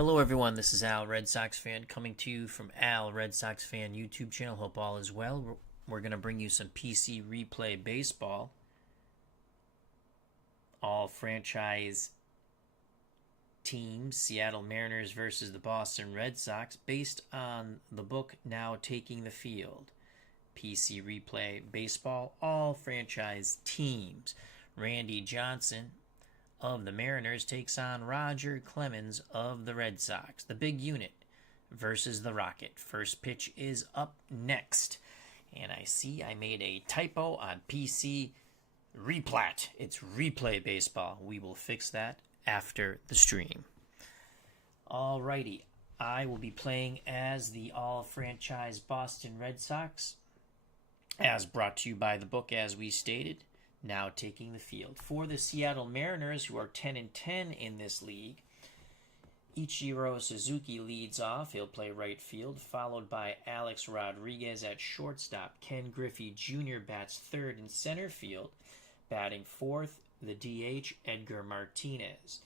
Hello everyone, this is Al, Red Sox fan, coming to you from Al, Red Sox fan YouTube channel. Hope all is well. We're going to bring you some PC replay baseball. All franchise teams, Seattle Mariners versus the Boston Red Sox, based on the book Now Taking the Field. PC replay baseball, all franchise teams. Randy Johnson of the Mariners takes on Roger Clemens of the Red Sox. The big unit versus the Rocket. First pitch is up next. And I see I made a typo on PC replat. It's replay baseball. We will fix that after the stream. Alrighty. I will be playing as the all-franchise Boston Red Sox, as brought to you by the book, as we stated. Now taking the field. For the Seattle Mariners, who are 10-10 in this league, Ichiro Suzuki leads off. He'll play right field, followed by Alex Rodriguez at shortstop. Ken Griffey Jr. bats third in center field. Batting fourth, the DH, Edgar Martinez.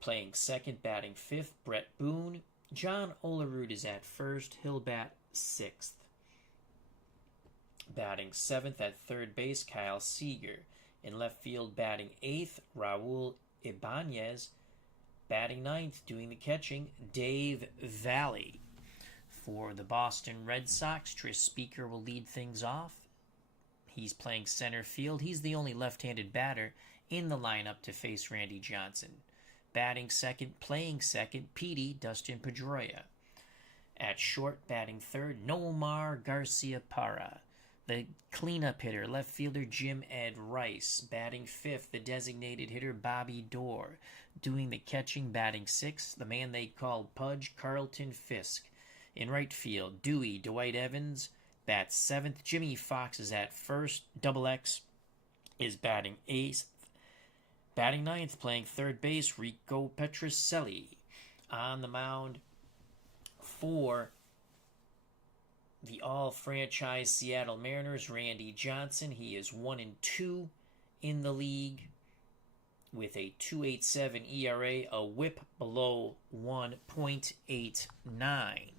Playing second, batting fifth, Brett Boone. John Olerud is at first. He'll bat sixth. Batting seventh at third base, Kyle Seager. In left field, batting eighth, Raul Ibanez. Batting ninth, doing the catching, Dave Valley. For the Boston Red Sox, Tris Speaker will lead things off. He's playing center field. He's the only left-handed batter in the lineup to face Randy Johnson. Batting second, playing second, Petey Dustin Pedroia. At short, batting third, Nomar Garcia-Parra. The cleanup hitter, left fielder Jim Ed Rice. Batting fifth, the designated hitter Bobby Dorr. Doing the catching, batting sixth, the man they called Pudge, Carlton Fisk. In right field, Dewey Dwight Evans bats seventh. Jimmy Fox is at first. Double X is batting eighth. Batting ninth, playing third base, Rico Petrocelli. On the mound for the all-franchise Seattle Mariners, Randy Johnson. He is 1-2 in the league with a 2.87 ERA, a whip below 1.89.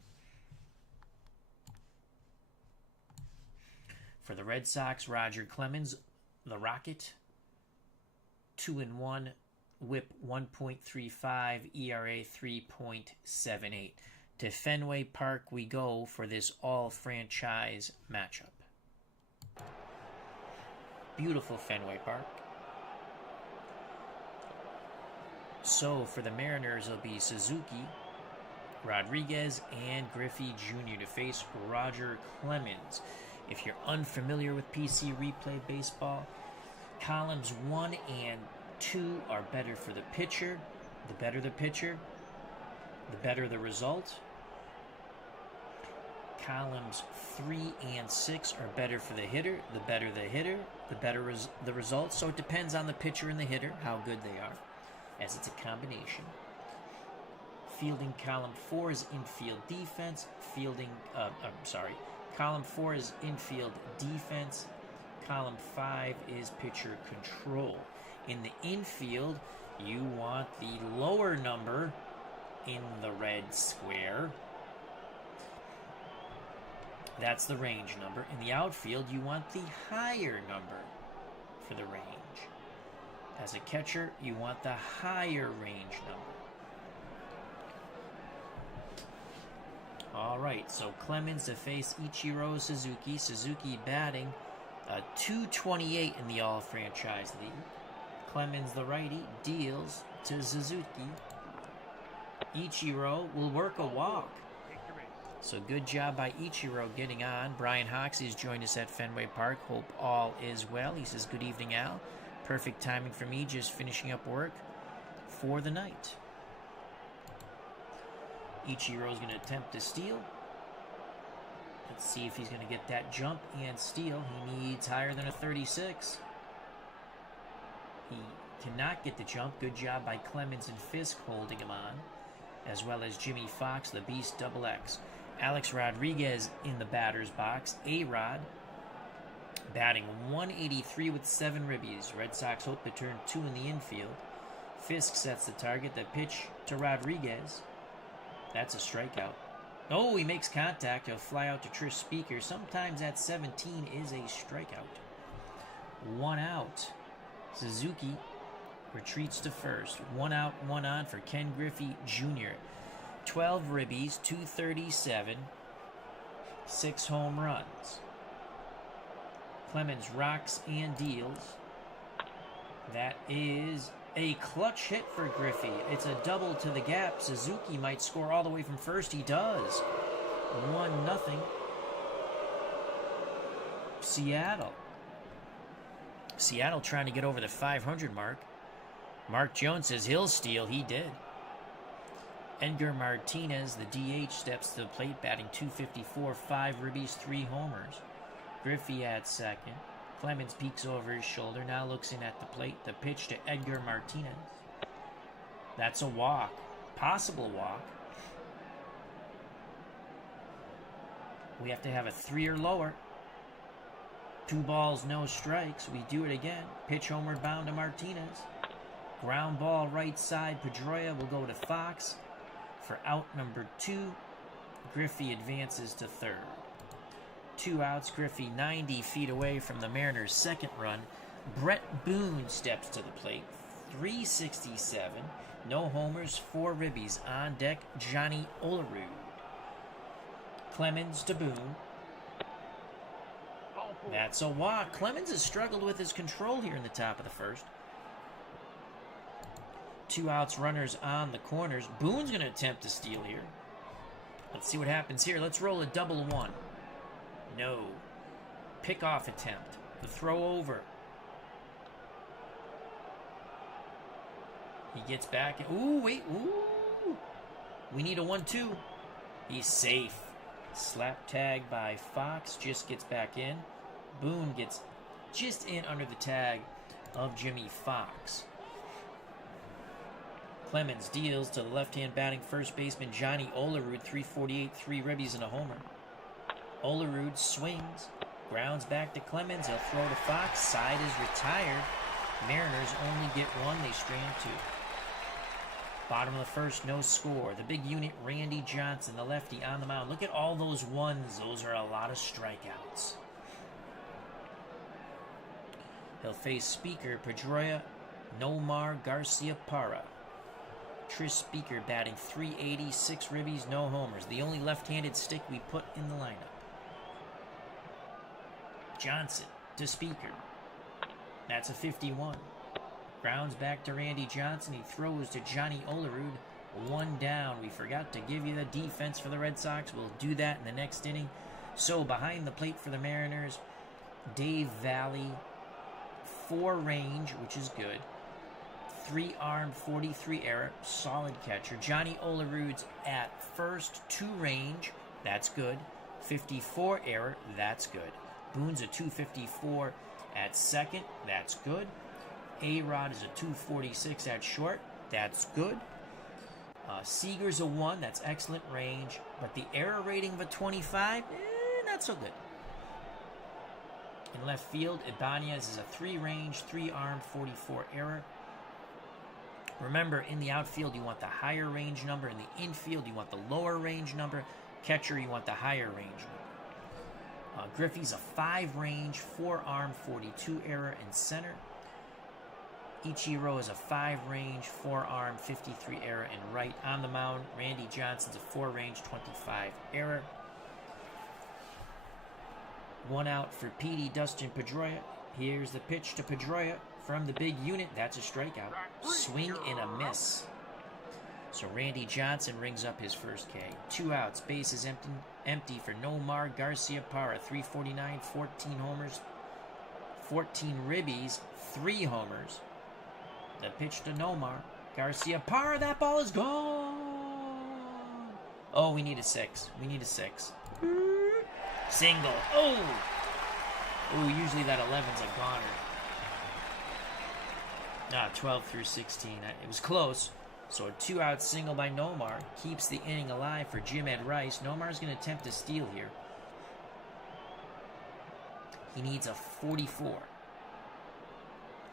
For the Red Sox, Roger Clemens, the Rocket, 2-1, whip 1.35, ERA 3.78. To Fenway Park we go for this all-franchise matchup. Beautiful Fenway Park. So for the Mariners, it'll be Suzuki, Rodriguez, and Griffey Jr. to face Roger Clemens. If you're unfamiliar with PC replay baseball, columns 1 and 2 are better for the pitcher. The better the pitcher, the better the result. Columns 3 and 6 are better for the hitter. The better the hitter, the better the result. So it depends on the pitcher and the hitter, how good they are, as it's a combination. Fielding column 4 is infield defense. Column 4 is infield defense. Column 5 is pitcher control. In the infield, you want the lower number in the red square. That's the range number. In the outfield, you want the higher number for the range. As a catcher, you want the higher range number. All right, so Clemens to face Ichiro Suzuki. Suzuki batting .228 in the all-franchise league. Clemens, the righty, deals to Suzuki. Ichiro will work a walk. So good job by Ichiro getting on. Brian Hoxie's joined us at Fenway Park. Hope all is well. He says, good evening, Al. Perfect timing for me, just finishing up work for the night. Ichiro's going to attempt to steal. Let's see if he's going to get that jump and steal. He needs higher than a 36. He cannot get the jump. Good job by Clemens and Fisk holding him on, as well as Jimmy Fox, the Beast Double X. Alex Rodriguez in the batter's box. A-Rod batting 183 with 7 ribbies. Red Sox hope to turn 2 in the infield. Fisk sets the target. The pitch to Rodriguez. That's a strikeout. Oh, he makes contact. He'll fly out to Trish Speaker. Sometimes that 17 is a strikeout. 1 out. Suzuki retreats to first. 1 out, 1 on for Ken Griffey Jr. 12 ribbies, 237, 6 home runs. Clemens rocks and deals. That is a clutch hit for Griffey. It's a double to the gap. Suzuki might score all the way from first. He does. 1-0. Seattle. Seattle trying to get over the 500 mark. Mark Jones says he'll steal. He did. Edgar Martinez, the DH, steps to the plate, batting .254, 5 ribbies, 3 homers. Griffey at second. Clemens peeks over his shoulder, now looks in at the plate. The pitch to Edgar Martinez. That's a walk. Possible walk. We have to have a 3 or lower. 2 balls, no strikes. We do it again. Pitch homeward bound to Martinez. Ground ball right side. Pedroia will go to Fox for out number 2. Griffey advances to third. 2 outs. Griffey 90 feet away from the Mariners' second run. Brett Boone steps to the plate. 367. No homers, 4 ribbies. On deck, Johnny Olerud. Clemens to Boone. That's a walk. Clemens has struggled with his control here in the top of the first. 2 outs, runners on the corners. Boone's going to attempt to steal here. Let's see what happens here. Let's roll a double 1. No. Pickoff attempt. The throw over. He gets back. Ooh, wait. Ooh. We need a 1-2. He's safe. Slap tag by Fox. Just gets back in. Boone gets just in under the tag of Jimmy Fox. Clemens deals to the left-hand batting first baseman Johnny Olerud. 348, 3 ribbies and a homer. Olerud swings, grounds back to Clemens. He'll throw to Fox. Side is retired. Mariners only get 1. They strand 2. Bottom of the first, no score. The big unit, Randy Johnson, the lefty on the mound. Look at all those 1s. Those are a lot of strikeouts. He'll face Speaker, Pedroia, Nomar Garcia-Parra. Trish Speaker batting .380, 6 ribbies, no homers. The only left-handed stick we put in the lineup. Johnson to Speaker. That's a 51. Grounds back to Randy Johnson. He throws to Johnny Olerud. 1 down. We forgot to give you the defense for the Red Sox. We'll do that in the next inning. So behind the plate for the Mariners, Dave Valley, 4 range, which is good. 3 arm, 43 error, solid catcher. Johnny Olerud's at first, 2 range, that's good. 54 error, that's good. Boone's a 254 at second, that's good. A-Rod is a 246 at short, that's good. Seager's a 1, that's excellent range. But the error rating of a 25, not so good. In left field, Ibanez is a 3 range, 3 arm, 44 error. Remember, in the outfield, you want the higher range number. In the infield, you want the lower range number. Catcher, you want the higher range number. Griffey's a 5 range, 4 arm, 42 error in center. Ichiro is a 5 range, 4 arm, 53 error in right. On the mound, Randy Johnson's a 4 range, 25 error. 1 out for Petey, Dustin Pedroia. Here's the pitch to Pedroia from the big unit. That's a strikeout. Swing and a miss. So Randy Johnson rings up his first K. 2 outs. Bases empty for Nomar Garcia-Parra. 349, 14 homers, 14 ribbies, 3 homers. The pitch to Nomar Garcia-Parra. That ball is gone. Oh, we need a 6. We need a 6. Single. Oh! Ooh, usually that 11's a goner. 12 through 16. It was close. So a 2-out single by Nomar keeps the inning alive for Jim Ed Rice. Nomar's going to attempt to steal here. He needs a 44.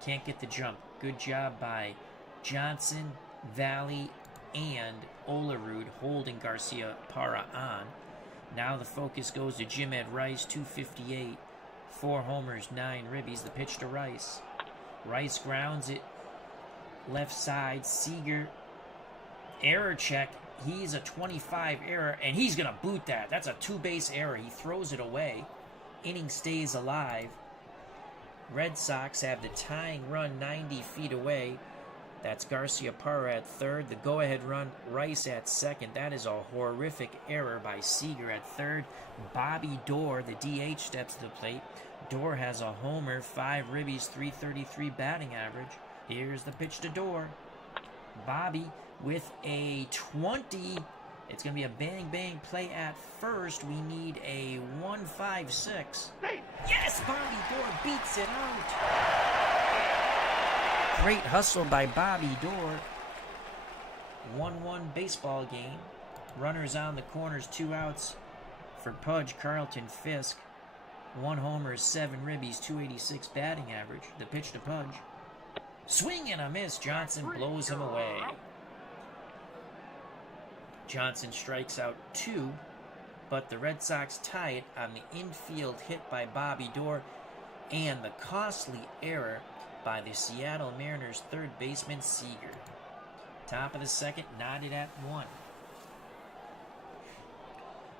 Can't get the jump. Good job by Johnson, Valley, and Olerud holding Garcia Parra on. Now the focus goes to Jim Ed Rice, 258. 4 homers, 9 ribbies. The pitch to Rice. Rice grounds it left side. Seager, error check. He's a 25 error, and he's going to boot that. That's a 2-base error. He throws it away. Inning stays alive. Red Sox have the tying run 90 feet away. That's Garcia Parra at third. The go-ahead run, Rice at second. That is a horrific error by Seager at third. Bobby Doerr, the DH, steps to the plate. Doerr has a homer, 5 ribbies, 333 batting average. Here's the pitch to Doerr. Bobby with a 20. It's going to be a bang-bang play at first. We need a 1-5-6. Yes, Bobby Doerr beats it out. Great hustle by Bobby Doerr. 1-1 baseball game. Runners on the corners, 2 outs for Pudge, Carlton, Fisk. 1 homer, 7 ribbies, 286 batting average. The pitch to Pudge. Swing and a miss. Johnson blows him away. Johnson strikes out 2, but the Red Sox tie it on the infield hit by Bobby Doerr and the costly error by the Seattle Mariners' third baseman Seager. Top of the second, knotted at 1.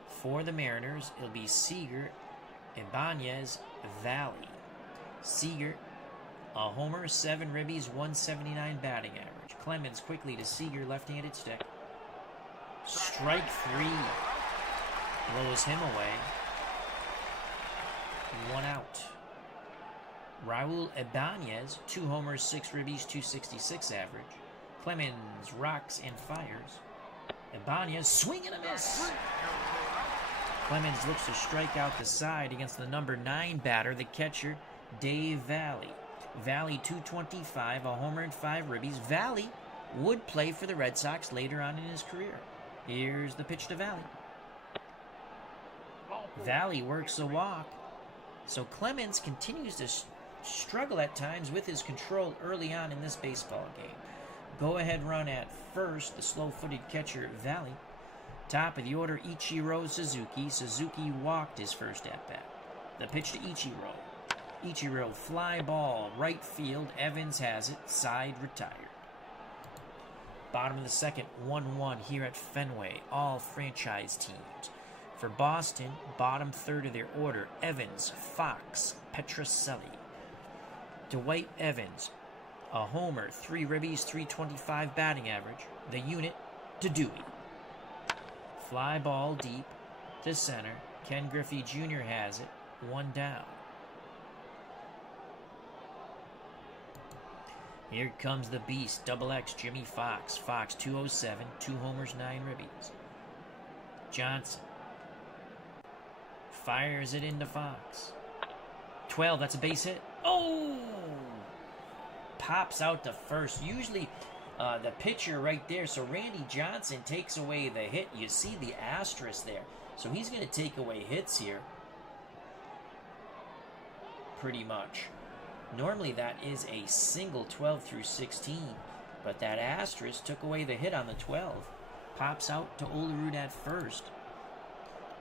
For the Mariners, it'll be Seager, Ibanez, Valley. Seager, a homer, 7 ribbies, 179 batting average. Clemens quickly to Seager, left-handed stick. Strike 3. Blows him away. 1 out. Raul Ibanez, 2 homers, 6 ribbies, 266 average. Clemens rocks and fires. Ibanez, swing and a miss. Clemens looks to strike out the side against the number 9 batter, the catcher, Dave Valley. Valley, 225, a homer and 5 ribbies. Valley would play for the Red Sox later on in his career. Here's the pitch to Valley. Valley works a walk. So Clemens continues to struggle at times with his control early on in this baseball game. Go-ahead run at first, the slow-footed catcher, Valley. Top of the order, Ichiro Suzuki. Suzuki walked his first at-bat. The pitch to Ichiro. Ichiro, fly ball, right field. Evans has it, side retired. Bottom of the second, 1-1 here at Fenway. All franchise teams. For Boston, bottom third of their order, Evans, Fox, Petrocelli. Dwight Evans, a homer, 3 ribbies, 325 batting average. The unit to Dewey. Fly ball deep to center. Ken Griffey Jr. has it, 1 down. Here comes the beast, Double X, Jimmy Fox. Fox, 207, 2 homers, 9 ribbies. Johnson fires it into Fox. 12, that's a base hit. Oh! Pops out to first. Usually the pitcher right there. So Randy Johnson takes away the hit. You see the asterisk there. So he's going to take away hits here. Pretty much. Normally that is a single 12 through 16. But that asterisk took away the hit on the 12. Pops out to Olerud at first.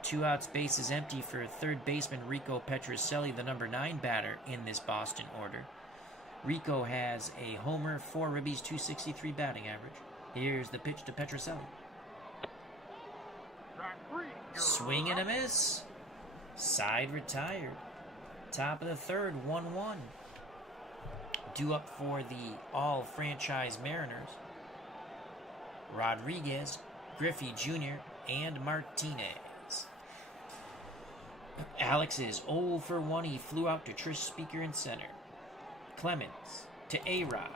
2 outs, bases empty for third baseman Rico Petrocelli, the number 9 batter in this Boston order. Rico has a homer, 4 ribbies, 263 batting average. Here's the pitch to Petrocelli. Swing and a miss. Side retired. Top of the third, 1-1. Due up for the all-franchise Mariners. Rodriguez, Griffey Jr., and Martinez. Alex is 0 for 1. He flew out to Trish Speaker in center. Clemens to A-Rod.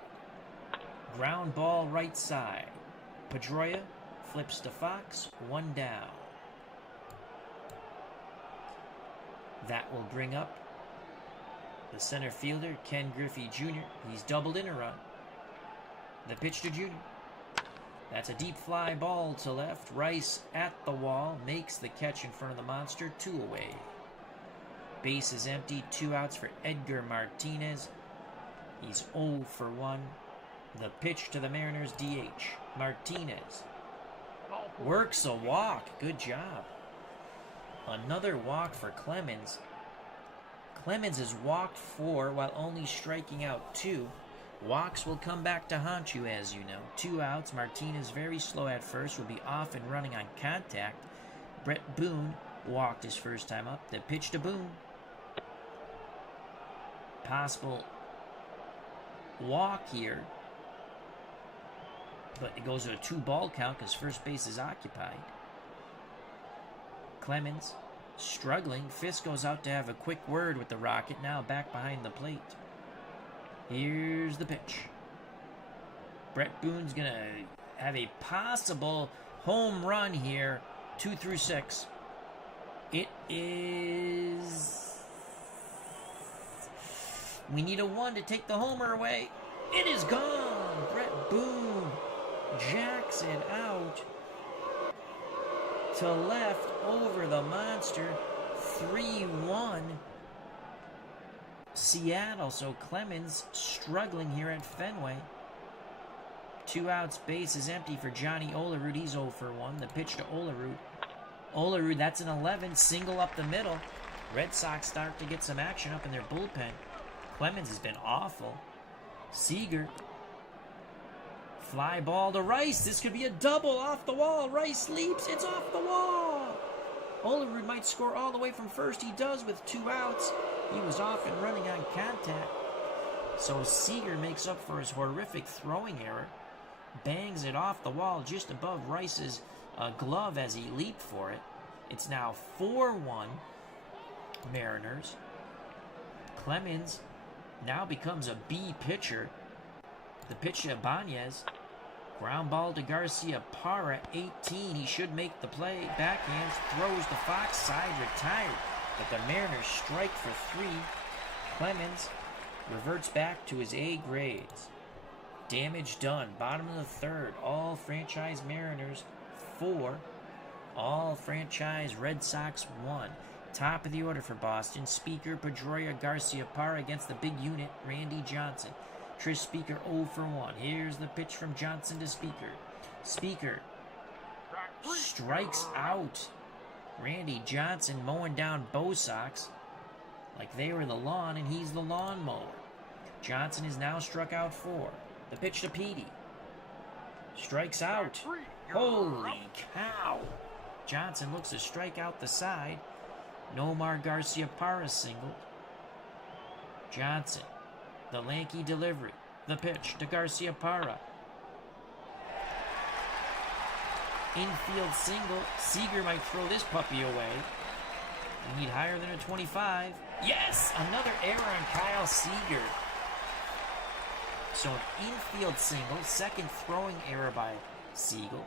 Ground ball right side. Pedroia flips to Fox. 1 down. That will bring up the center fielder, Ken Griffey Jr. He's doubled in a run. The pitch to Jr. That's a deep fly ball to left. Rice at the wall. Makes the catch in front of the monster. 2 away. Base is empty. 2 outs for Edgar Martinez. He's 0 for 1. The pitch to the Mariners, DH. Martinez works a walk. Good job. Another walk for Clemens. Clemens has walked 4 while only striking out 2. Walks will come back to haunt you, as you know. 2 outs. Martinez very slow at first. Will be off and running on contact. Brett Boone walked his first time up. The pitch to Boone. Possible walk here. But it goes to a 2-ball count because first base is occupied. Clemens struggling. Fisk goes out to have a quick word with the Rocket. Now back behind the plate. Here's the pitch. Brett Boone's going to have a possible home run here. 2 through 6. It is... We need a 1 to take the homer away. It is gone. Brett Boone jacks it out to left over the monster. 3-1 Seattle. So Clemens struggling here at Fenway. 2 outs, base is empty for Johnny Olerud. He's 0 for 1. The pitch to Olerud. Olerud, that's an 11. Single up the middle. Red Sox start to get some action up in their bullpen. Clemens has been awful. Seager. Fly ball to Rice. This could be a double off the wall. Rice leaps. It's off the wall. Olerud might score all the way from first. He does with 2 outs. He was off and running on contact. So Seager makes up for his horrific throwing error. Bangs it off the wall just above Rice's glove as he leaped for it. It's now 4-1 Mariners. Clemens now becomes a B pitcher. The pitch to Ibanez. Ground ball to Garcia Parra, 18. He should make the play. Backhands, throws the Fox side, retired. But the Mariners strike for 3. Clemens reverts back to his A grades. Damage done. Bottom of the 3rd. All franchise Mariners 4. All franchise Red Sox 1. Top of the order for Boston. Speaker, Pedroia, Garcia Parra against the big unit, Randy Johnson. Trish Speaker 0 for 1. Here's the pitch from Johnson to Speaker. Speaker strikes out. Randy Johnson mowing down Bo Sox like they were the lawn and he's the lawnmower. Johnson is now struck out 4. The pitch to Petey. Strikes out. Holy cow. Johnson looks to strike out the side. Nomar Garcia Parra singled. Johnson. The lanky delivery. The pitch to Garcia Parra. Infield single. Seager might throw this puppy away. We need higher than a 25. Yes! Another error on Kyle Seager. So an infield single. Second throwing error by Siegel.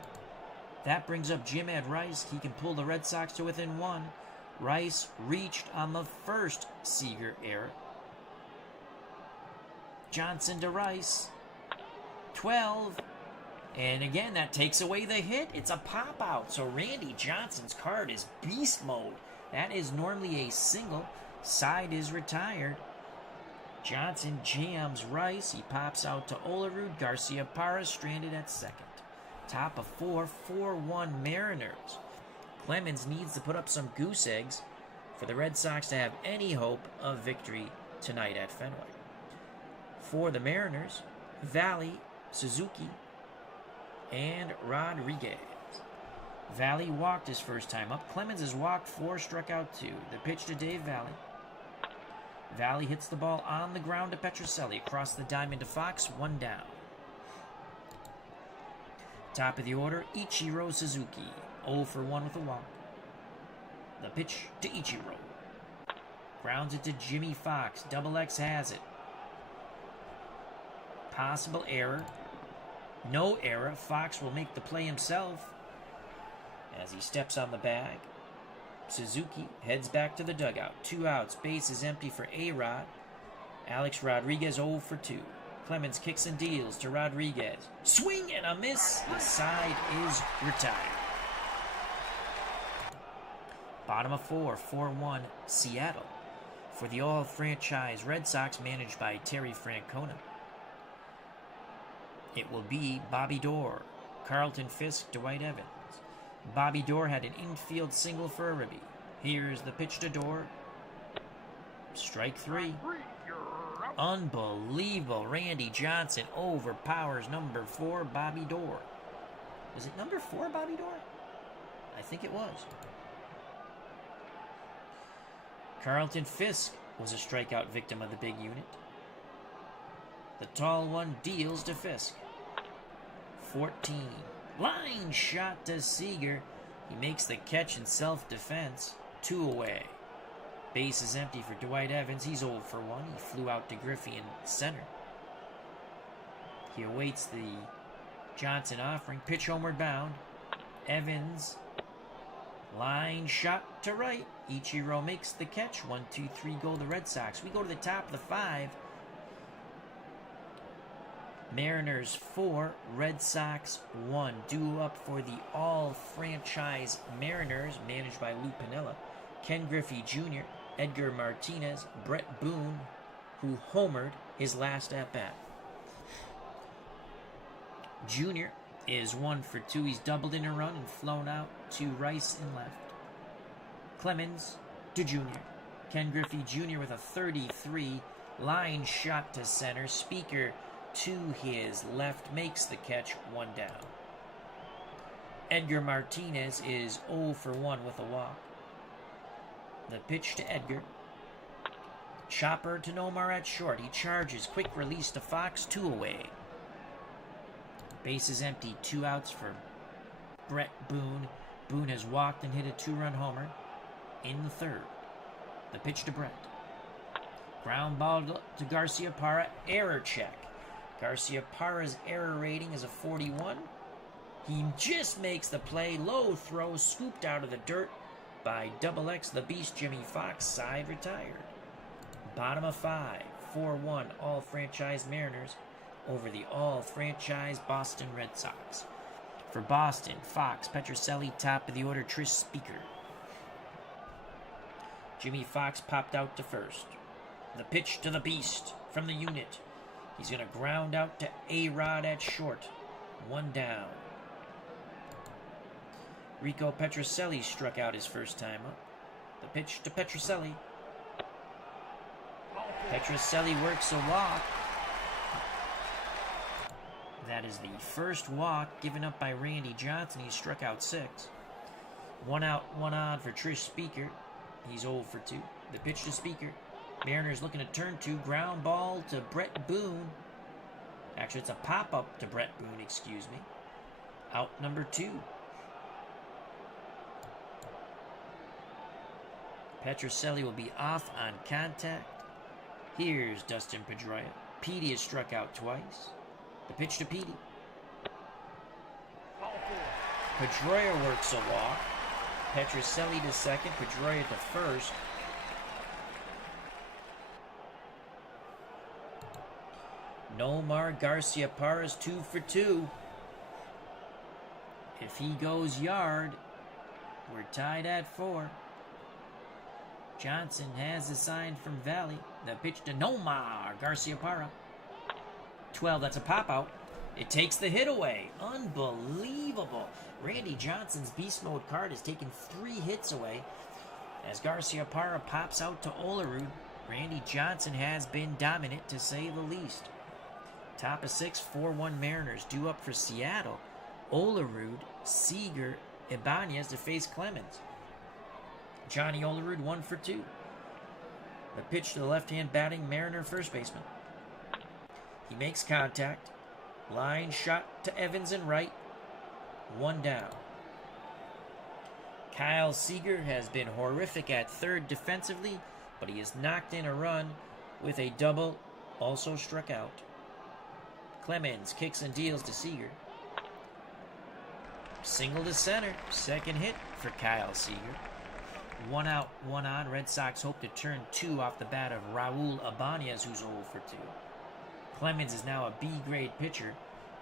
That brings up Jim Ed Rice. He can pull the Red Sox to within 1. Rice reached on the first Seager error. Johnson to Rice. 12. And again, that takes away the hit. It's a pop-out. So Randy Johnson's card is beast mode. That is normally a single. Side is retired. Johnson jams Rice. He pops out to Olerud. Garcia Parra stranded at second. Top of 4. 4-1 Mariners. Clemens needs to put up some goose eggs for the Red Sox to have any hope of victory tonight at Fenway. For the Mariners, Valley, Suzuki, and Rodriguez. Valley walked his first time up. Clemens has walked 4, struck out 2. The pitch to Dave Valley. Valley hits the ball on the ground to Petrocelli. Across the diamond to Fox, 1 down. Top of the order, Ichiro Suzuki. 0 for 1 with a walk. The pitch to Ichiro. Grounds it to Jimmy Fox. Double X has it. Possible error. No error. Fox will make the play himself as he steps on the bag. Suzuki heads back to the dugout. 2 outs. Base is empty for A-Rod. Alex Rodriguez 0 for 2. Clemens kicks and deals to Rodriguez. Swing and a miss. The side is retired. Bottom of 4. 4-1 Seattle. For the all-franchise Red Sox managed by Terry Francona. It will be Bobby Doerr, Carlton Fisk, Dwight Evans. Bobby Dorr had an infield single for a ribby. Here's the pitch to Dorr. Strike 3. Unbelievable. Randy Johnson overpowers number 4, Bobby Dorr. Was it number 4, Bobby Dorr? I think it was. Carlton Fisk was a strikeout victim of the big unit. The tall one deals to Fisk. 14. Line shot to Seager. He makes the catch in self-defense. 2 away. Base is empty for Dwight Evans. He's 0 for 1. He flew out to Griffey in center. He awaits the Johnson offering. Pitch homeward bound. Evans. Line shot to right. Ichiro makes the catch. 1-2-3 go the Red Sox. We go to the top of the 5. Mariners 4, Red Sox 1. Due up for the all-franchise Mariners, managed by Lou Piniella. Ken Griffey Jr., Edgar Martinez, Brett Boone, who homered his last at-bat. Jr. is 1 for 2. He's doubled in a run and flown out to Rice and left. Clemens to Jr. Ken Griffey Jr. with a 33. Line shot to center. Speaker to his left makes the catch. 1 down. Edgar Martinez is 0 for 1 with a walk. The pitch to Edgar. Chopper to Nomar at short. He charges. Quick release to Fox. 2 away. Base is empty. 2 outs for Brett Boone. Boone has walked and hit a 2-run homer in the 3rd. The pitch to Brett. Ground ball to Garcia Parra. Error check. Garcia Parra's error rating is a 41. He just makes the play. Low throw scooped out of the dirt by Double X, the Beast, Jimmy Fox. Side retired. Bottom of 5. 4-1 all-franchise Mariners over the all-franchise Boston Red Sox. For Boston, Fox, Petrocelli, top of the order, Trish Speaker. Jimmy Fox popped out to first. The pitch to the Beast from the unit. He's going to ground out to A-Rod at short. 1 down. Rico Petrocelli struck out his first time up. The pitch to Petrocelli. Petrocelli works a walk. That is the first walk given up by Randy Johnson. He struck out 6. 1 out, 1 on for Trish Speaker. He's 0 for 2. The pitch to Speaker. Mariners looking to turn 2. Ground ball to Brett Boone. Actually, it's a pop-up to Brett Boone, excuse me. Out number 2. Petrocelli will be off on contact. Here's Dustin Pedroia. Petey has struck out twice. The pitch to Petey. Pedroia works a walk. Petrocelli to second. Pedroia to first. Nomar Garcia Parra's 2 for 2. If he goes yard, we're tied at 4. Johnson has a sign from Valley. The pitch to Nomar Garcia Parra. 12, that's a pop-out. It takes the hit away. Unbelievable. Randy Johnson's beast mode card has taken 3 hits away. As Garcia Parra pops out to Olerud, Randy Johnson has been dominant, to say the least. Top of 6, 4-1 Mariners due up for Seattle. Olerud, Seager, Ibanez to face Clemens. Johnny Olerud 1 for 2. The pitch to the left-hand batting Mariner first baseman. He makes contact. Line shot to Evans and right. 1 down. Kyle Seager has been horrific at third defensively, but he has knocked in a run with a double, also struck out. Clemens kicks and deals to Seager. Single to center. Second hit for Kyle Seager. 1 out, 1 on. Red Sox hope to turn 2 off the bat of Raul Ibanez, who's 0 for 2. Clemens is now a B-grade pitcher.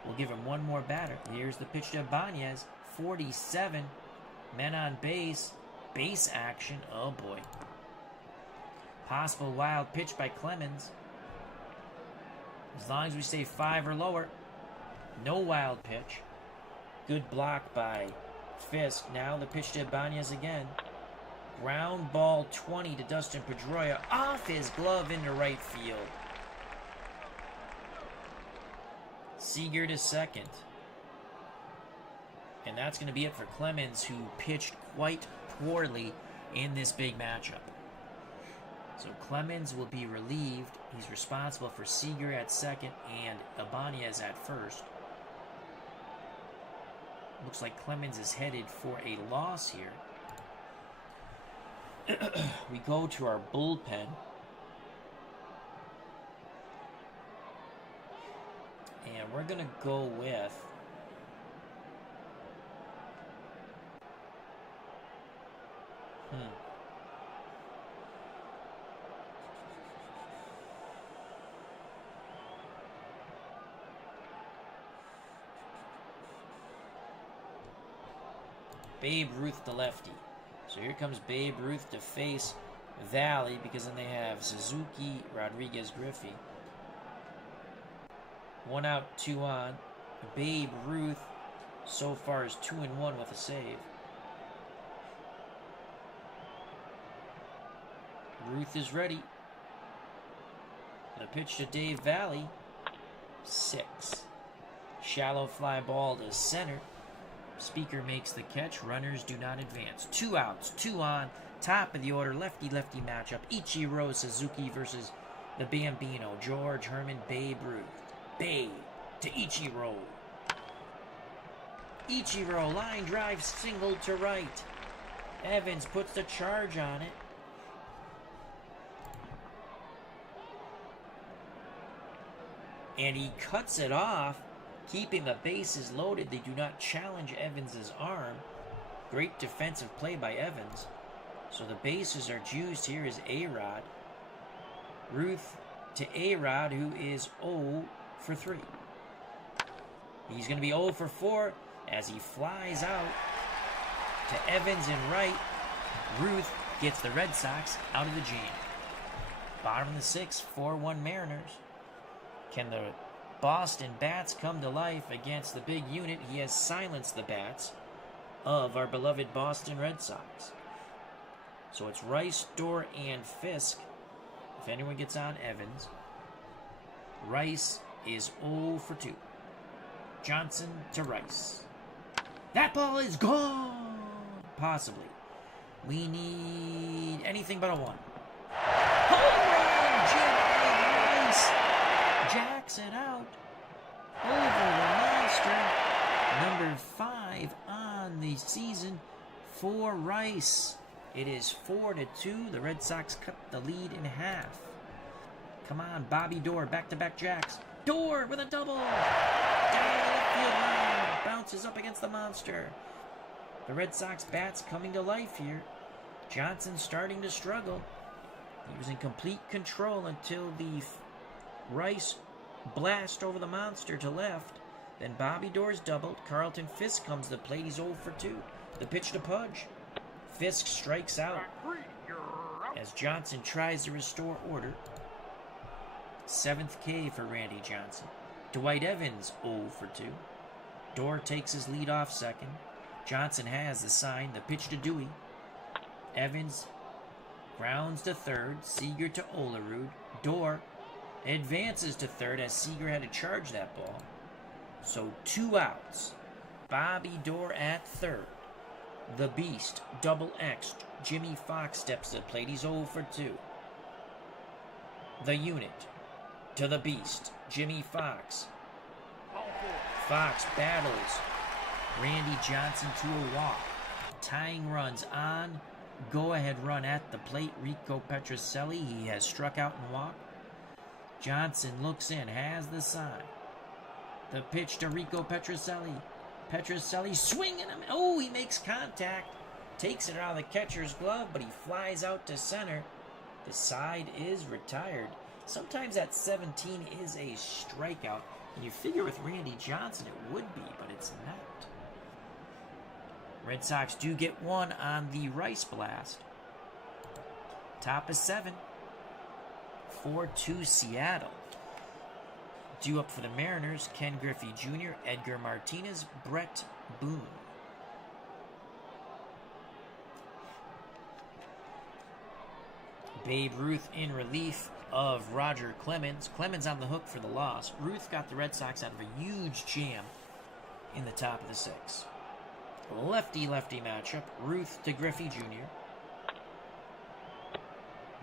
We'll give him 1 more batter. Here's the pitch to Ibanez. 47. Men on base. Base action. Oh, boy. Possible wild pitch by Clemens. As long as we say 5 or lower. No wild pitch. Good block by Fisk. Now the pitch to Ibanez again. Ground ball 20 to Dustin Pedroia. Off his glove into right field. Seager to second. And that's going to be it for Clemens, who pitched quite poorly in this big matchup. So Clemens will be relieved. He's responsible for Seager at second and Ibanez at first. Looks like Clemens is headed for a loss here. We go to our bullpen. And we're going to go with Babe Ruth, the lefty. So here comes Babe Ruth to face Valley, because then they have Suzuki, Rodriguez, Griffey. 1 out, 2 on. Babe Ruth so far is 2-1 with a save. Ruth is ready. The pitch to Dave Valley. 6. Shallow fly ball to center. Speaker makes the catch. Runners do not advance. 2 outs, 2 on. Top of the order, lefty-lefty matchup. Ichiro Suzuki versus the Bambino. George Herman, Babe Ruth. Babe to Ichiro. Ichiro, line drive, single to right. Evans puts the charge on it. And he cuts it off, keeping the bases loaded. They do not challenge Evans' arm. Great defensive play by Evans. So the bases are juiced. Here is A-Rod. Ruth to A-Rod, who is 0 for 3. He's going to be 0 for 4 as he flies out to Evans in right. Ruth gets the Red Sox out of the jam. Bottom of the 6th, 4-1 Mariners. Can the Boston bats come to life against the big unit? He has silenced the bats of our beloved Boston Red Sox. So it's Rice, Dorr, and Fisk. If anyone gets on Evans, Rice is 0 for 2. Johnson to Rice. That ball is gone! Possibly. We need anything but a 1. Home run! Jim Rice jacks it out over the monster. Number 5 on the season for Rice. It is 4-2. The Red Sox cut the lead in half. Come on, Bobby Dorr, back-to-back jacks. Dorr with a double. Down the left field line. Bounces up against the monster. The Red Sox bats coming to life here. Johnson starting to struggle. He was in complete control until the Rice blast over the monster to left. Then Bobby Dorr's doubled. Carlton Fisk comes to the plate. He's 0 for 2. The pitch to Pudge. Fisk strikes out as Johnson tries to restore order. 7th K for Randy Johnson. Dwight Evans 0 for 2. Dorr takes his lead off second. Johnson has the sign. The pitch to Dewey. Evans grounds to third. Seager to Olerud. Dorr advances to third as Seager had to charge that ball. So 2 outs. Bobby Dorr at third. The Beast, double X. Jimmy Fox steps to the plate. He's 0 for 2. The Unit to the Beast. Jimmy Fox. Fox battles Randy Johnson to a walk. Tying runs on. Go-ahead run at the plate. Rico Petrocelli. He has struck out and walked. Johnson looks in. Has the sign. The pitch to Rico Petrocelli. Petrocelli swinging him. Oh, he makes contact. Takes it out of the catcher's glove, but he flies out to center. The side is retired. Sometimes that 17 is a strikeout. And you figure with Randy Johnson it would be, but it's not. Red Sox do get 1 on the Rice blast. Top of 7. 4-2 Seattle. Due up for the Mariners, Ken Griffey Jr., Edgar Martinez, Brett Boone. Babe Ruth in relief of Roger Clemens. Clemens on the hook for the loss. Ruth got the Red Sox out of a huge jam in the top of the 6th. Lefty-lefty matchup. Ruth to Griffey Jr.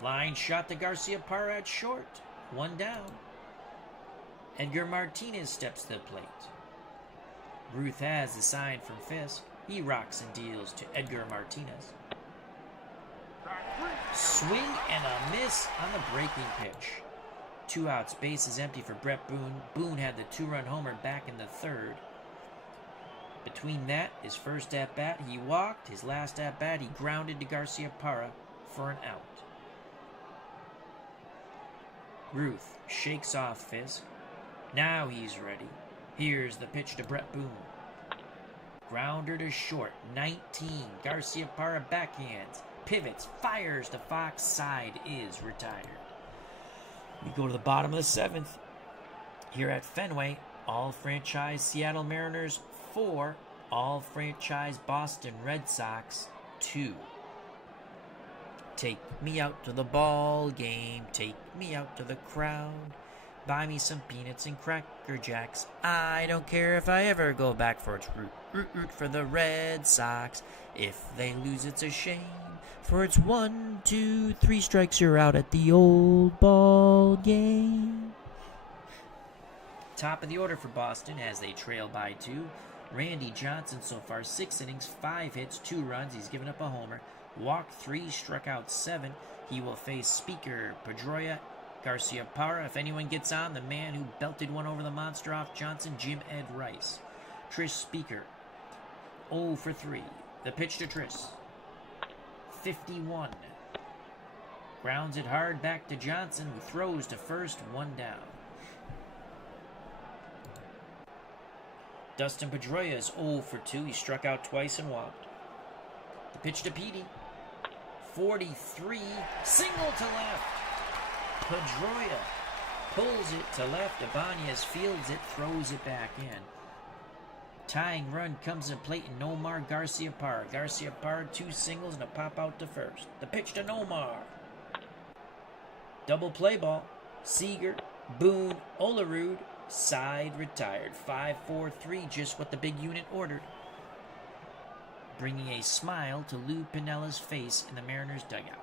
Line shot to Garcia-Parra at short. 1 down. Edgar Martinez steps to the plate. Ruth has the sign from Fisk. He rocks and deals to Edgar Martinez. Swing and a miss on the breaking pitch. 2 outs, base is empty for Brett Boone. Boone had the 2-run homer back in the 3rd. Between that, his first at-bat, he walked. His last at-bat, he grounded to Garcia-Parra for an out. Ruth shakes off Fisk. Now he's ready. Here's the pitch to Brett Boone. Grounder to short, 19. Garcia-Parra backhands, pivots, fires to Fox. Side is retired. We go to the bottom of the 7th. Here at Fenway, all-franchise Seattle Mariners 4, all-franchise Boston Red Sox 2. Take me out to the ball game, take me out to the crowd. Buy me some peanuts and Cracker Jacks. I don't care if I ever go back for its root for the Red Sox. If they lose, it's a shame. For it's 1, 2, 3 strikes, you're out at the old ball game. Top of the order for Boston as they trail by 2. Randy Johnson so far 6 innings, 5 hits, 2 runs. He's given up a homer. Walked 3, struck out 7. He will face Speaker, Pedroia, Garcia-Parra. If anyone gets on, the man who belted one over the monster off Johnson, Jim Ed Rice. Trish Speaker, 0 for 3. The pitch to Trish. 51. Grounds it hard back to Johnson, who throws to first, 1 down. Dustin Pedroia is 0 for 2. He struck out twice and walked. The pitch to Petey. 43. Single to left. Pedroia pulls it to left. Ibanez fields it, throws it back in. Tying run comes in plate in Nomar Garcia-Parra. Garcia-Parra 2 singles and a pop out to first. The pitch to Nomar. Double play ball. Seager, Boone, Olerud. Side retired. 5-4-3, just what the big unit ordered. Bringing a smile to Lou Pinella's face in the Mariners dugout.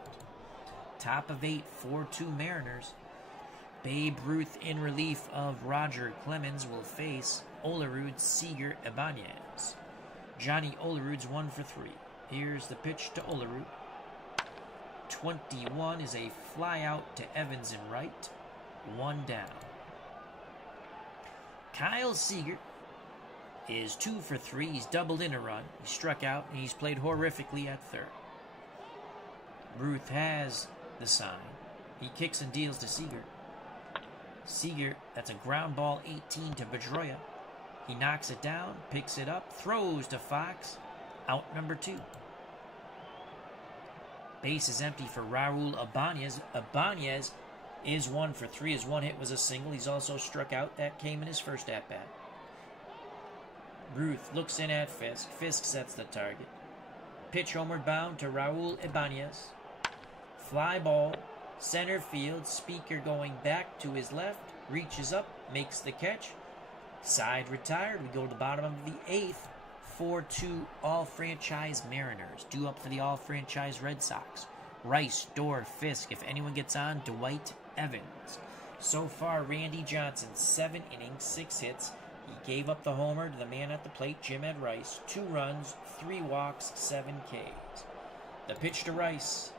Top of 8, 4-2 Mariners. Babe Ruth in relief of Roger Clemens will face Olerud, Seager, Ibanez. Johnny Olerud's 1 for 3. Here's the pitch to Olerud. 21 is a fly out to Evans in right. 1 down. Kyle Seager is 2 for 3. He's doubled in a run. He struck out and he's played horrifically at third. Ruth has the sign. He kicks and deals to Seager. Seager, that's a ground ball 18 to Pedroia. He knocks it down, picks it up, throws to Fox. Out number 2. Base is empty for Raul Ibanez. Ibanez is 1 for 3. His 1 hit was a single. He's also struck out. That came in his first at-bat. Ruth looks in at Fisk. Fisk sets the target. Pitch homeward bound to Raul Ibanez. Fly ball, center field. Speaker going back to his left. Reaches up, makes the catch. Side retired. We go to the bottom of the 8th. 4-2 all-franchise Mariners. Due up for the all-franchise Red Sox. Rice, Dorr, Fisk. If anyone gets on, Dwight Evans. So far, Randy Johnson, 7 innings, 6 hits. He gave up the homer to the man at the plate, Jim Ed Rice. 2 runs, 3 walks, 7 Ks. The pitch to Rice.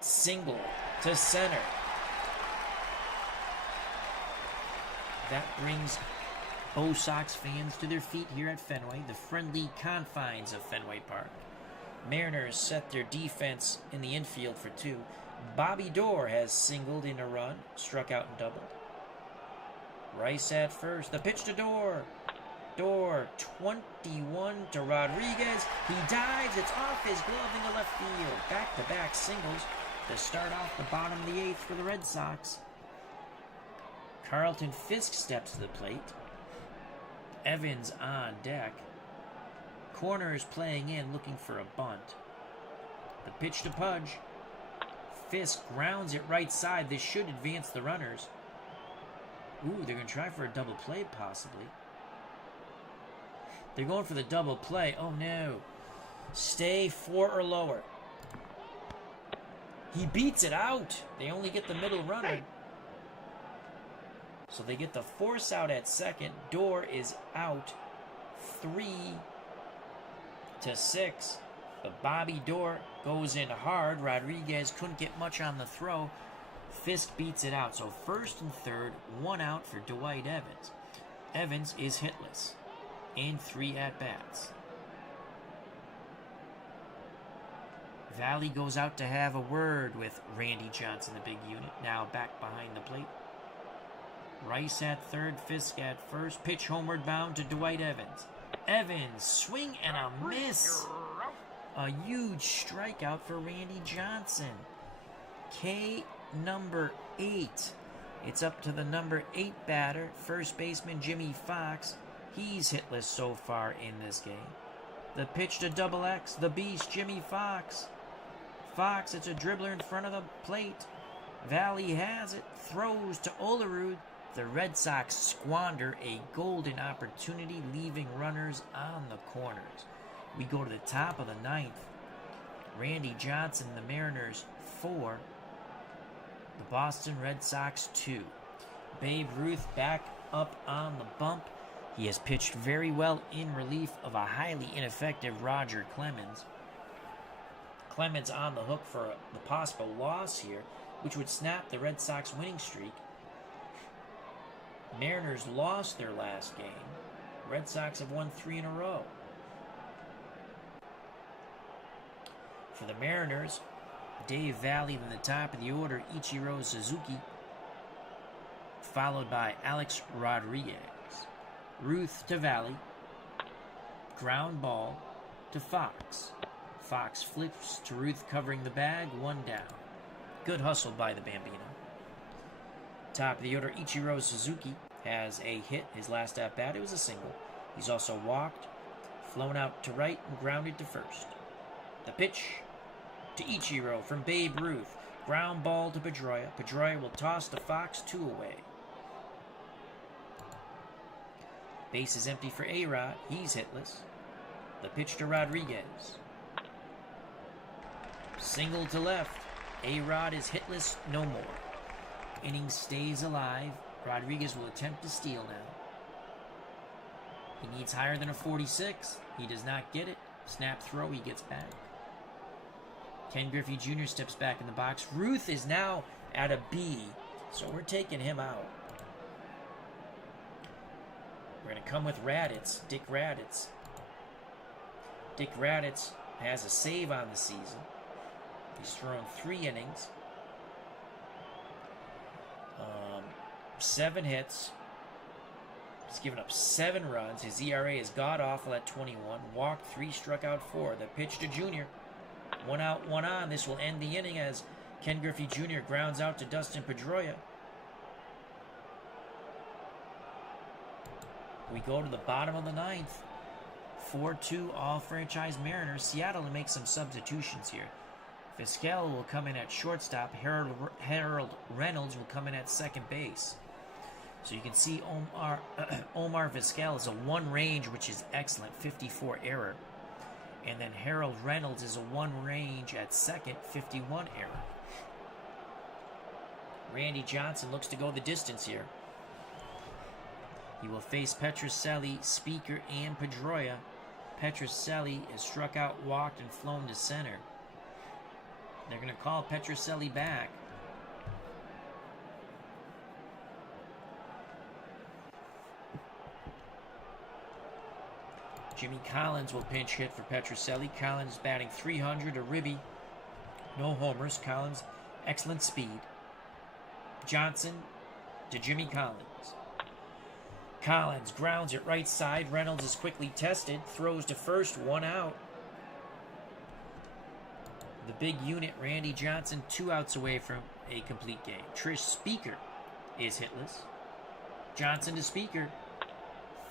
Single to center. That brings Bo Sox fans to their feet here at Fenway, the friendly confines of Fenway Park. Mariners set their defense in the infield for 2. Bobby Dorr has singled in a run, struck out and doubled. Rice at first. The pitch to Dorr. Dorr, 21 to Rodriguez. He dives. It's off his glove into left field. Back-to-back singles to start off the bottom of the 8th for the Red Sox. Carlton Fisk steps to the plate. Evans on deck. Corner is playing in, looking for a bunt. The pitch to Pudge. Fisk grounds it right side. This should advance the runners. Ooh, they're going to try for a double play, possibly. They're going for the double play. Oh, no. Stay 4 or lower. He beats it out. They only get the middle runner. So they get the force out at second. Door is out. 3-6. But Bobby Dorr goes in hard. Rodriguez couldn't get much on the throw. Fisk beats it out. So first and third, 1 out for Dwight Evans. Evans is hitless in 3 at-bats. Valley goes out to have a word with Randy Johnson, the big unit, now back behind the plate. Rice at third, Fisk at first. Pitch homeward bound to Dwight Evans. Evans, swing and a miss. A huge strikeout for Randy Johnson. K number 8. It's up to the number 8 batter, first baseman Jimmy Fox. He's hitless so far in this game. The pitch to Double X, the beast, Jimmy Fox. Fox, it's a dribbler in front of the plate. Valley has it, throws to Olerud. The Red Sox squander a golden opportunity, leaving runners on the corners. We go to the top of the 9th. Randy Johnson, the Mariners, 4. The Boston Red Sox, 2. Babe Ruth back up on the bump. He has pitched very well in relief of a highly ineffective Roger Clemens. Clemens on the hook for the possible loss here, which would snap the Red Sox winning streak. Mariners lost their last game. Red Sox have won 3 in a row. For the Mariners, Dave Valley in the top of the order, Ichiro Suzuki, followed by Alex Rodriguez. Ruth to Valley. Ground ball to Fox. Fox flips to Ruth covering the bag, 1 down. Good hustle by the Bambino. Top of the order, Ichiro Suzuki has a hit. His last at-bat, it was a single. He's also walked, flown out to right, and grounded to first. The pitch to Ichiro from Babe Ruth. Ground ball to Pedroia. Pedroia will toss to Fox, 2 away. Base is empty for A-Rod. He's hitless. The pitch to Rodriguez. Single to left. A-Rod is hitless, no more. Inning stays alive. Rodriguez will attempt to steal now. He needs higher than a 46. He does not get it. Snap throw, he gets back. Ken Griffey Jr. steps back in the box. Ruth is now at a B, so we're taking him out. We're going to come with Raditz, Dick Raditz. Dick Raditz has a save on the season. He's thrown 3 innings. 7 hits. He's given up 7 runs. His ERA is god-awful at 21. Walked 3, struck out 4. The pitch to Jr. 1 out, 1 on. This will end the inning as Ken Griffey Jr. grounds out to Dustin Pedroia. We go to the bottom of the 9th. 4-2 all-franchise Mariners. Seattle to make some substitutions here. Vizquel will come in at shortstop. Harold Reynolds will come in at second base. So you can see Omar Vizquel is a 1 range, which is excellent, 54 error. And then Harold Reynolds is a 1 range at second, 51 error. Randy Johnson looks to go the distance here. He will face Petrocelli, Speaker, and Pedroia. Petrocelli is struck out, walked, and flown to center. They're going to call Petrocelli back. Jimmy Collins will pinch hit for Petrocelli. Collins batting .300, a ribby. No homers. Collins, excellent speed. Johnson to Jimmy Collins. Collins grounds it right side. Reynolds is quickly tested. Throws to first. 1 out. The big unit, Randy Johnson, 2 outs away from a complete game. Trish Speaker is hitless. Johnson to Speaker.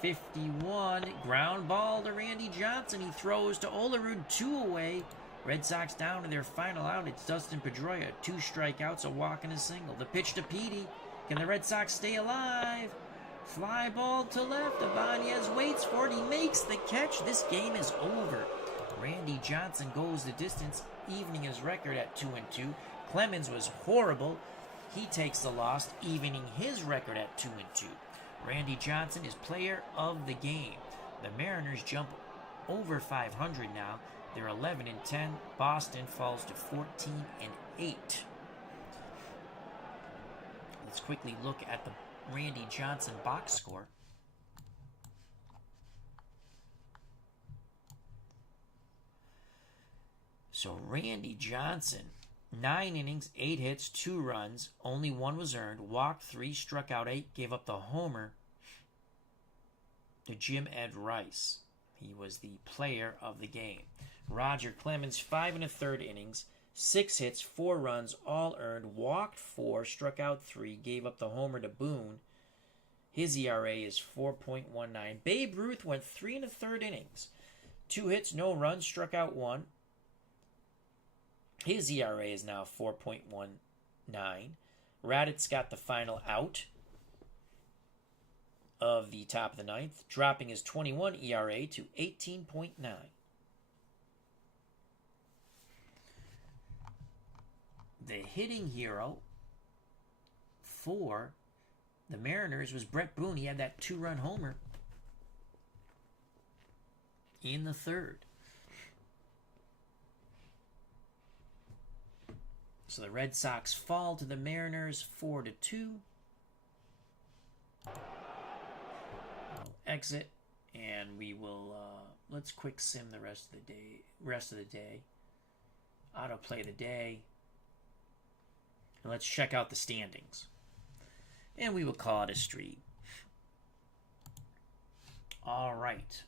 51. Ground ball to Randy Johnson. He throws to Olerud. 2 away. Red Sox down to their final out. It's Dustin Pedroia. 2 strikeouts, a walk, and a single. The pitch to Petey. Can the Red Sox stay alive? Fly ball to left. Ibanez waits for it. He makes the catch. This game is over. Randy Johnson goes the distance, evening his record at 2-2. Clemens was horrible. He takes the loss, evening his record at 2-2. Randy Johnson is player of the game. The Mariners jump over 500 now. They're 11-10. Boston falls to 14-8. Let's quickly look at the Randy Johnson box score. So Randy Johnson, 9 innings, 8 hits, 2 runs, only 1 was earned, walked 3, struck out 8, gave up the homer to Jim Ed Rice. He was the player of the game. Roger Clemens, 5 1/3 innings, 6 hits, 4 runs, all earned, walked 4, struck out 3, gave up the homer to Boone. His ERA is 4.19. Babe Ruth went 3 1/3 innings, 2 hits, no runs, struck out 1. His ERA is now 4.19. Raditz got the final out of the top of the ninth, dropping his 21 ERA to 18.9. The hitting hero for the Mariners was Brett Boone. He had that 2-run homer in the third. So the Red Sox fall to the Mariners 4-2. We'll exit, and we will let's quick sim the rest of the day. Autoplay the day. And let's check out the standings. And we will call it a street. All right.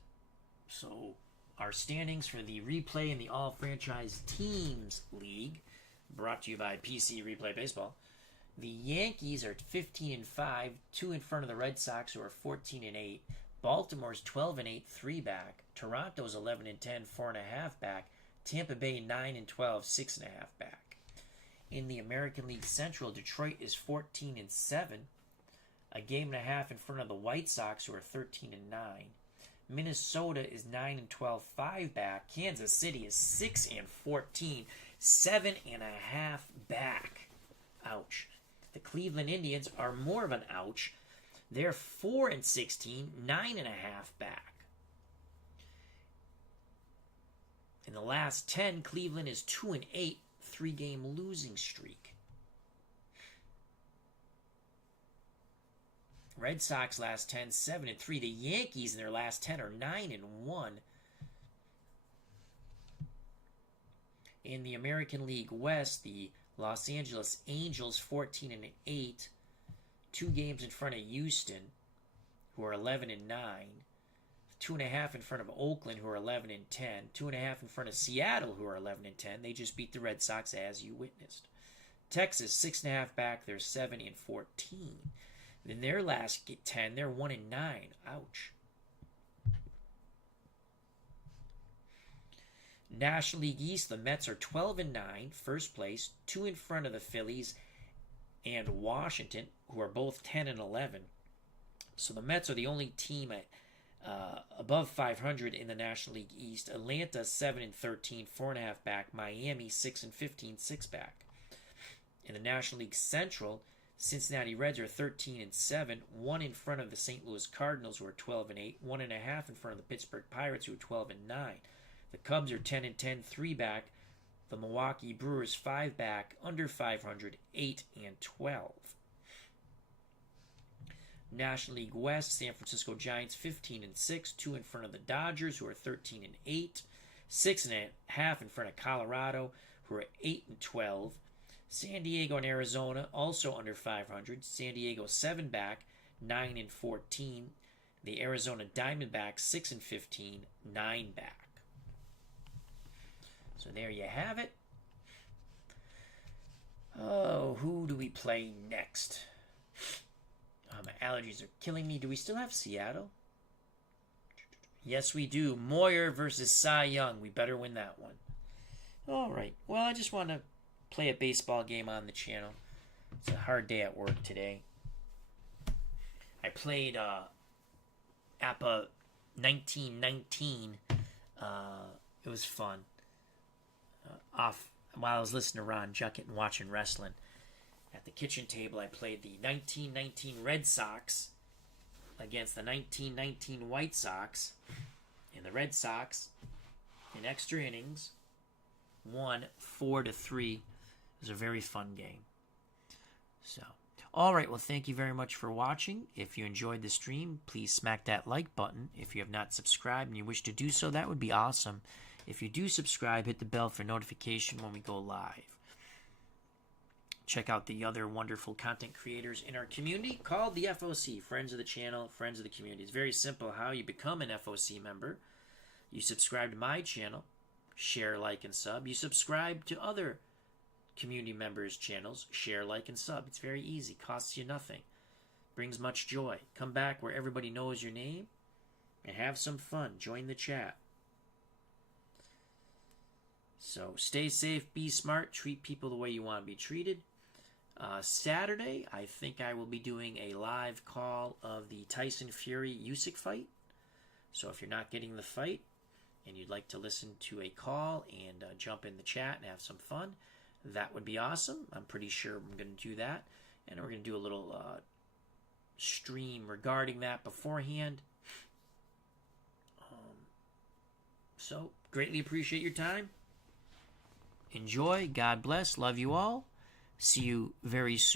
So our standings for the replay in the All Franchise Teams League, brought to you by PC Replay Baseball. The Yankees are 15-5, 2 in front of the Red Sox, who are 14-8. Baltimore's 12-8, 3 back. Toronto's 11-10, 4.5 back. Tampa Bay 9-12, 6.5 back. In the American League Central, Detroit is 14-7, a game and a half in front of the White Sox, who are 13-9. Minnesota is 9-12, 5 back. Kansas City is 6-14, 7.5 back. Ouch. The Cleveland Indians are more of an ouch. They're 4-16, 9.5 back. In the last 10, Cleveland is 2-8, 3-game losing streak. Red Sox last 10, 7-3. The Yankees in their last 10 are 9-1. In the American League West, the Los Angeles Angels 14-8, 2 games in front of Houston, who are 11-9, 2.5 in front of Oakland, who are 11-10, 2.5 in front of Seattle, who are 11-10. They just beat the Red Sox, as you witnessed. Texas 6.5 back, they're 7-14. In their last 10, they're 1-9. Ouch. National League East, the Mets are 12-9, first place, 2 in front of the Phillies and Washington, who are both 10-11. So the Mets are the only team at above 500 in the National League East. Atlanta 7-13, 4.5 back. Miami 6-15, 6 back. In the National League Central, Cincinnati Reds are 13-7, 1 in front of the St. Louis Cardinals, who are 12-8, 1.5 in front of the Pittsburgh Pirates, who are 12-9. The Cubs are 10-10, 3 back. The Milwaukee Brewers 5 back, under 500, 8-12. National League West, San Francisco Giants 15-6, 2 in front of the Dodgers, who are 13-8, 6.5 in front of Colorado, who are 8-12. San Diego and Arizona also under 500. San Diego 7 back, 9-14. The Arizona Diamondbacks 6-15, 9 back. So there you have it. Oh, who do we play next? Allergies are killing me. Do we still have Seattle? Yes, we do. Moyer versus Cy Young. We better win that one. All right. Well, I just want to play a baseball game on the channel. It's a hard day at work today. I played APA 1919. It was fun. Off while I was listening to Ron Juckett and watching wrestling. At the kitchen table, I played the 1919 Red Sox against the 1919 White Sox. And the Red Sox, in extra innings, won 4-3. It was a very fun game. So, all right. Well, thank you very much for watching. If you enjoyed the stream, please smack that like button. If you have not subscribed and you wish to do so, that would be awesome. If you do subscribe, hit the bell for notification when we go live. Check out the other wonderful content creators in our community called the FOC, Friends of the Channel, Friends of the Community. It's very simple how you become an FOC member. You subscribe to my channel, share, like, and sub. You subscribe to other community members' channels, share, like, and sub. It's very easy. Costs you nothing. Brings much joy. Come back where everybody knows your name and have some fun. Join the chat. So stay safe, be smart, treat people the way you want to be treated. Saturday, I think I will be doing a live call of the Tyson Fury-Usyk fight. So if you're not getting the fight and you'd like to listen to a call and jump in the chat and have some fun, that would be awesome. I'm pretty sure I'm going to do that. And we're going to do a little stream regarding that beforehand. So, greatly appreciate your time. Enjoy. God bless. Love you all. See you very soon.